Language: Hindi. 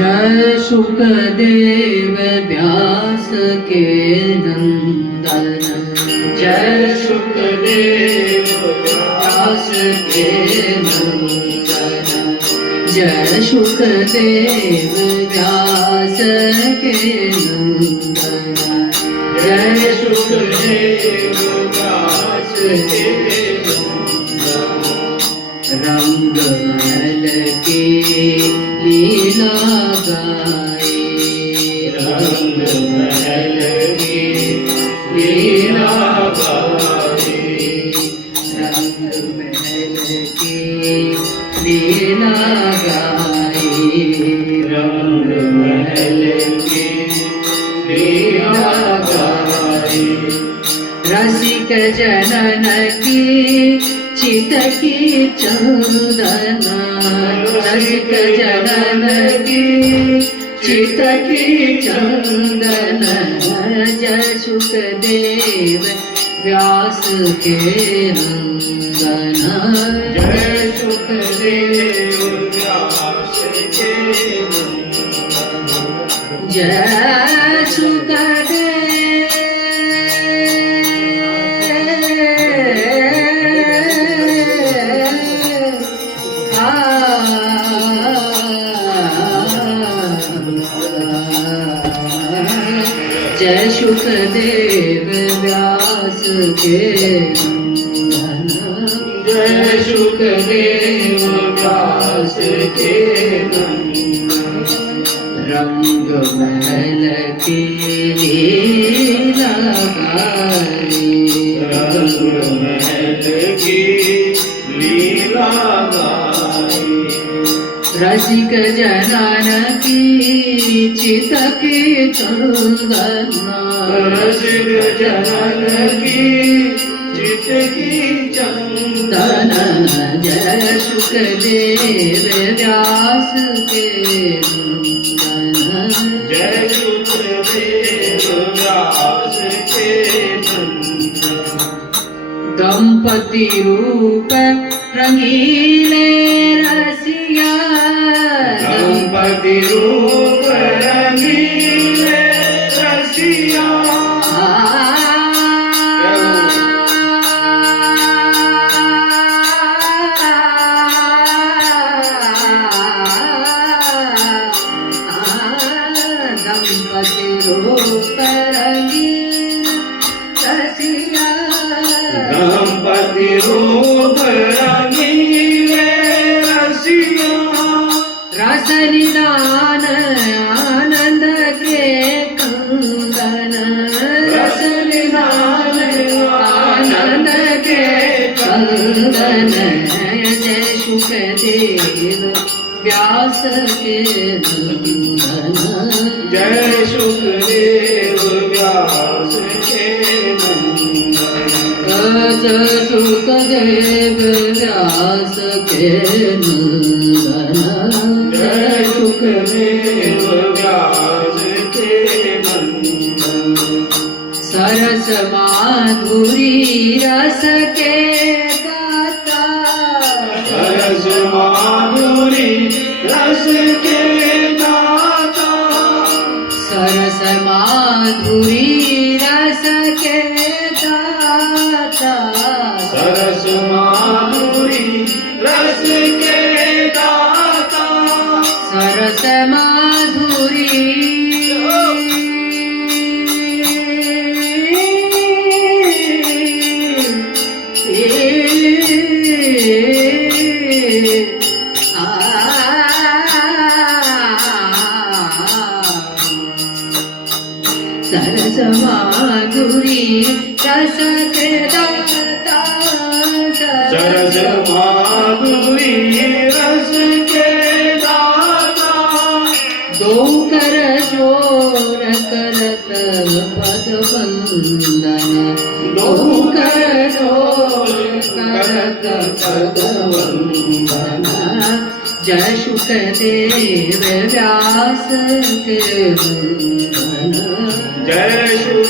जय शुकदेव व्यास के नंदन, जय शुकदेव व्यास के नंदन, जय शुकदेव व्यास के नंदन, जय शुकदेव व्यास के नंदन। रंग महल की लीला गाए, रंग महल की लीला गाए, रंग महल की लीला गाए, रंग महल की लीला गाए। रसिक जनन की चित की चंदना, रसिक जनन की चित की चंदन, जय शुकदेव व्यास के नंदन, जय शुकदेव व्यास के नंदन, जय शुकदेव जय शुकदेव व्यास के नंदन, जय शुकदेव व्यास के नंदन। रंग महल की लीला गाए, रंग महल की लीला गाए। रसिक जनन की चित की चंदना, रसिक जनन की चित की चंदन, जय शुकदेव व्यास के नंदन, जय शुकदेव व्यास के नंदन। दंपति रूप रंगीले रसिया, दंपति रूप रंगीले रसिया, दंपति रूप रंगीले रसिया, दंपति रूप रंगीले रसिया। रस निदान आनंद के कंगन, रस निदान आनंद के कंगन, जय शुकदेव व्यास के नंदन, जय शुकदेव व्यास के नंदन, जय शुकदेव व्यास के नंदन, जय शुकदेव व्यास के नंदन। सरस माधुरी रस के दाता, सरस माधुरी रस के दाता, सरस माधुरी रस के दाता, सरस माधुरी रस के दाता, सरस माधुरी सरस माधुरी रस के दाता, सरस माधुरी रस के दाता। दो कर जोर करत पद वंदन, दो कर जोर करत पद वंदन, जय शुकदेव व्यास के नंदन, जय शुक